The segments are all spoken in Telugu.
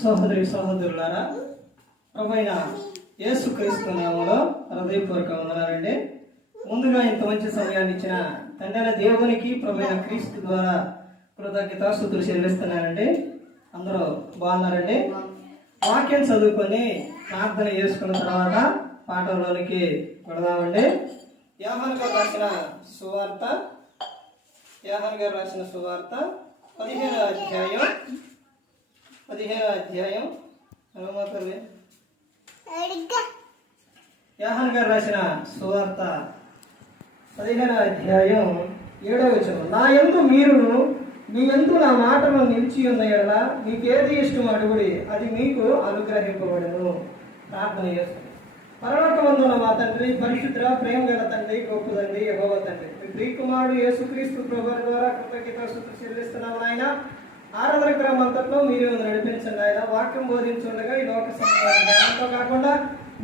సహోదరి సహోదరులారా, ప్రభువైన యేసుక్రీస్తు నామములో హృదయపూర్వక వందనాలండి. ముందుగా ఇంత మంచి సమయాన్ని ఇచ్చిన తండ్రి దేవునికి ప్రభువైన క్రీస్తు ద్వారా కృతజ్ఞతాస్తుతులు చెల్లిస్తున్నానండి. అందరూ బాగున్నారండి? వాక్యం చదువుకొని ప్రార్థన చేసుకున్న తర్వాత పాఠంలోనికి వెళదామండి. యోహాను గారు రాసిన సువార్త 15వ అధ్యాయం యోహాను గారు రాసిన సువార్త 15వ అధ్యాయం 7వ వచనం. నా యందు మీరును మీ యందు నా మాటలను నిలిచి ఉన్న ఎడల మీకేది ఇష్టం అడుగుడి, అది మీకు అనుగ్రహింపబడును. ప్రార్థన చేస్తుంది. పరలోకమందున్న మా తండ్రి, పరిశుద్ధ ప్రేమ గల తండ్రి, గొప్ప తండ్రి, యెహోవా తండ్రి, మీ ప్రియకుమారుడు యేసుక్రీస్తు ప్రభువు ద్వారా కృతజ్ఞతాస్తుతులు చెల్లిస్తున్నాము నాయన. ఆరాధన క్రమంతట్లో మీరు నడిపించండి ఆయన. వాక్యం బోధించుండగా ఈ లోక జ్ఞానంతో కాకుండా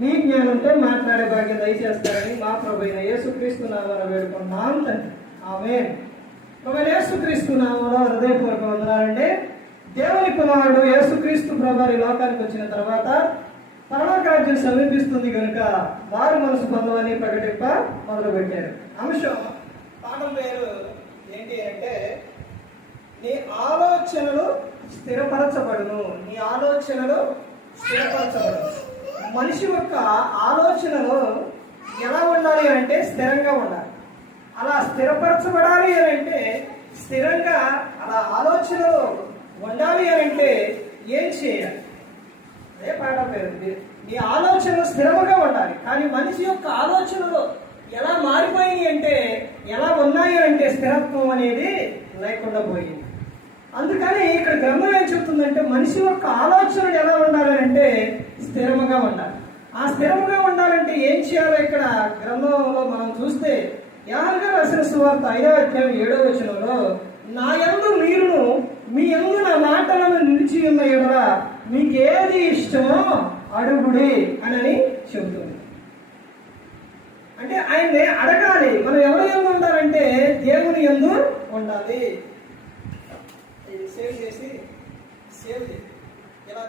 మీ జ్ఞానంతో మాట్లాడే భాగ్యం దయచేస్తారని మా ప్రభువైన యేసుక్రీస్తు నామమున వేడుకున్నాం తండ్రి. ఆమేన్. ప్రభువైన యేసుక్రీస్తు నామములో హృదయపూర్వక వందనాలండి. దేవుని కుమారుడు యేసుక్రీస్తు ప్రభువు ఈ లోకానికి వచ్చిన తర్వాత పరలోక రాజ్యం సమీపిస్తుంది కనుక వారు మనసు పొందమని ప్రకటింప మొదలుపెట్టారు. అంశం పాఠం పేరు ఏంటి అంటే, నీ ఆలోచనలు స్థిరపరచబడును. నీ ఆలోచనలు స్థిరపరచబడును. మనిషి యొక్క ఆలోచనలు ఎలా ఉండాలి అంటే స్థిరంగా ఉండాలి. అలా స్థిరపరచబడాలి అని అంటే, స్థిరంగా అలా ఆలోచనలు ఉండాలి అని అంటే ఏం చేయాలి? అదే పాఠం పేరు. నీ ఆలోచనలు స్థిరముగా ఉండాలి. కానీ మనిషి యొక్క ఆలోచనలు ఎలా మారిపోయి అంటే, ఎలా ఉన్నాయి అంటే స్థిరత్వం అనేది లేకుండా పోయింది. అందుకని ఇక్కడ గ్రంథం ఏం చెప్తుందంటే, మనిషి యొక్క ఆలోచనలు ఎలా ఉండాలంటే స్థిరముగా ఉండాలి. ఆ స్థిరముగా ఉండాలంటే ఏం చేయాలో ఇక్కడ గ్రంథంలో మనం చూస్తే, యోహాను గారు రాసిన సువార్త 5వ అధ్యాయం 7వ వచనంలో, నా యందు మీరును మీ యందు నా మాటలను నిలిచి ఉన్న ఎడల మీకేది ఇష్టమో అడుగుడి అని చెబుతుంది. అంటే ఆయన్ని అడగాలి. మనం ఎవరి యందు ఉండాలంటే దేవుని యందు ఉండాలి. సేవ్ చేసి ఇలా